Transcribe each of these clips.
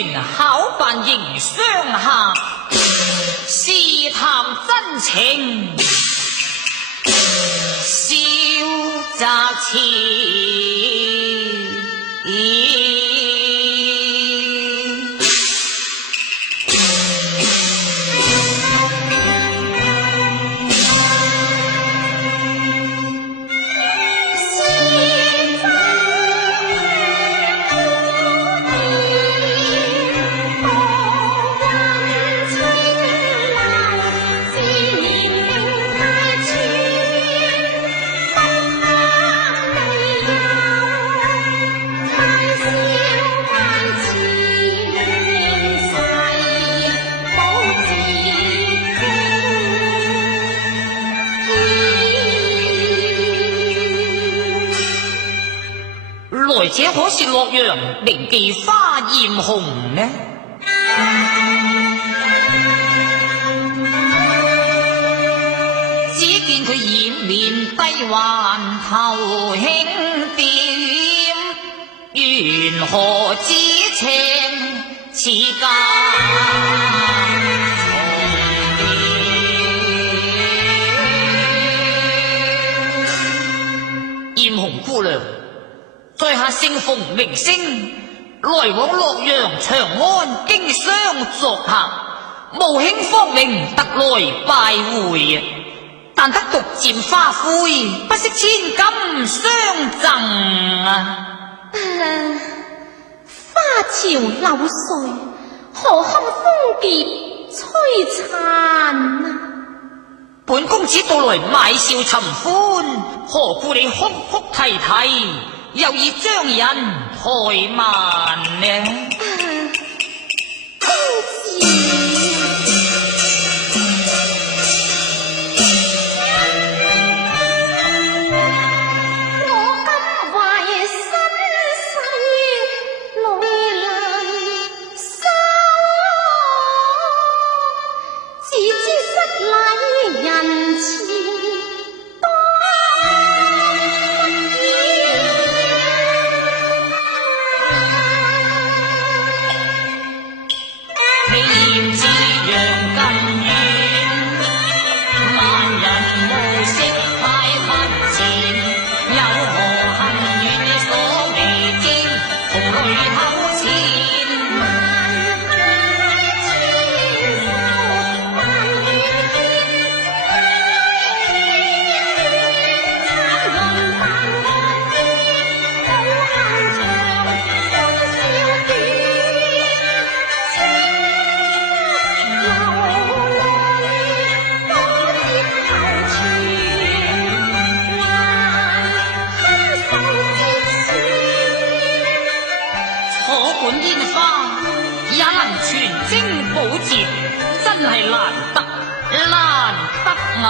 願考辦營商客，試探真情，笑擇詞。來者可是洛陽名妓花艷紅呢？只見佢掩面低環頭輕點，緣何知情似家艷紅姑娘，在下姓馮名聲，來往洛陽長安經商作客，無幸芳名特來拜會，但得獨佔花魁，不惜千金相贈啊！花潮柳絮，何堪風蝶璀璨啊！本公子到來買笑尋歡，何故你哭哭啼啼，又以將人怠慢呢？公子，我今懷身世，來臨收，只知失禮人前。真係難得難得啊！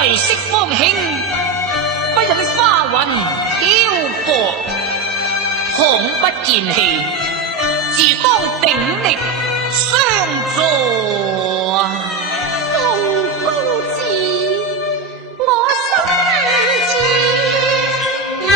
為惜芳馨，不忍花雲漂泊，倘不見氣，自當鼎力相助啊！馮公子，我心知有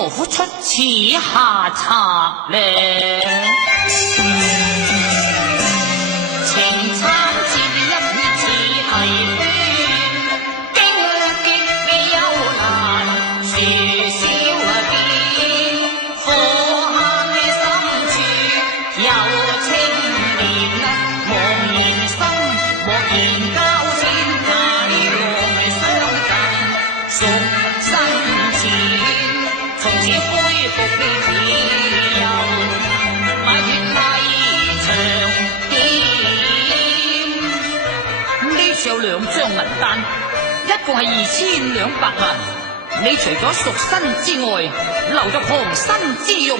何苦出此下策呢？情參節一於似提端，荊棘嘅幽蘭樹梢邊，火坑嘅深處有青蓮，茫然心莫言交淺，解來相贈熟生前，從此恢復嘅自由，擺脱泥場點。呢處有2張銀單，一共係2200銀。你除咗贖身之外，留咗傍身之用，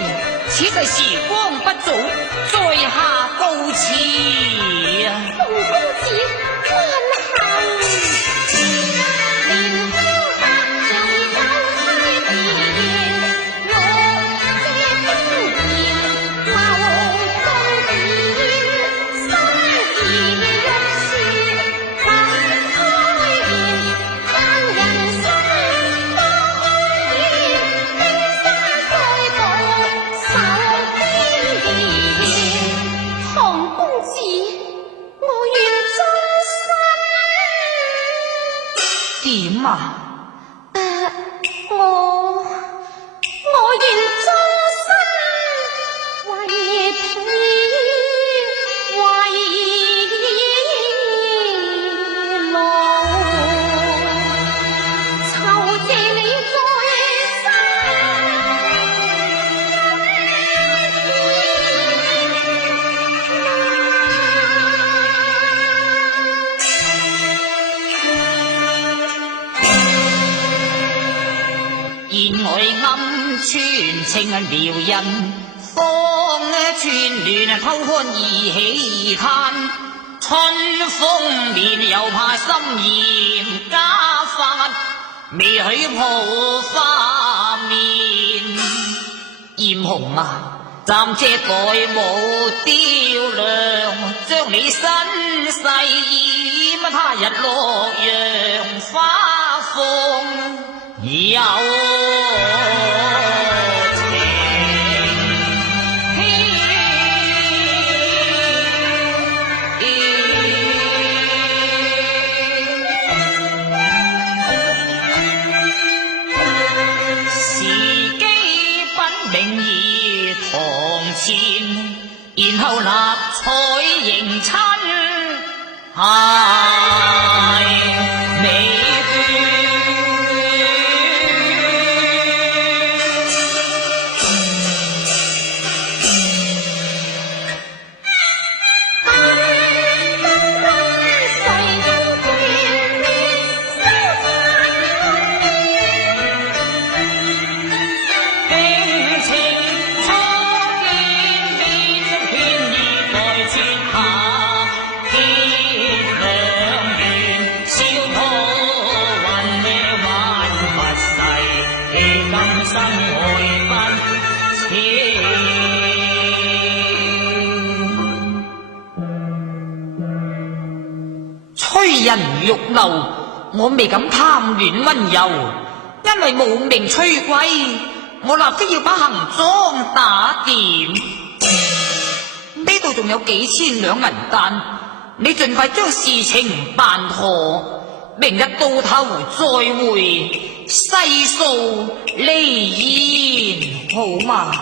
此世時光不早，在下告辭啊！馮公子萬幸，蓮香百丈走開變，落借經驗流公點，心意一絲怎開言，讓人心多開眼，冰沙再度手牽連，唐公子。我願終身。點啊？我願終身為婢為奴，酬謝你在言外暗穿情撩人，方串亂偷看兒喜嘆，春風面又怕心嚴加法，未許抱花面。艷紅啊，暫借代母雕梁，將你身世染，他日洛陽花風有然後立彩迎親，係美催人欲流，我未敢貪戀溫柔，因為無名催歸，我立即要把行裝打掂。呢度仲有幾千兩銀單，你盡快將事情辦妥，明日到頭再會，細數離言好嗎？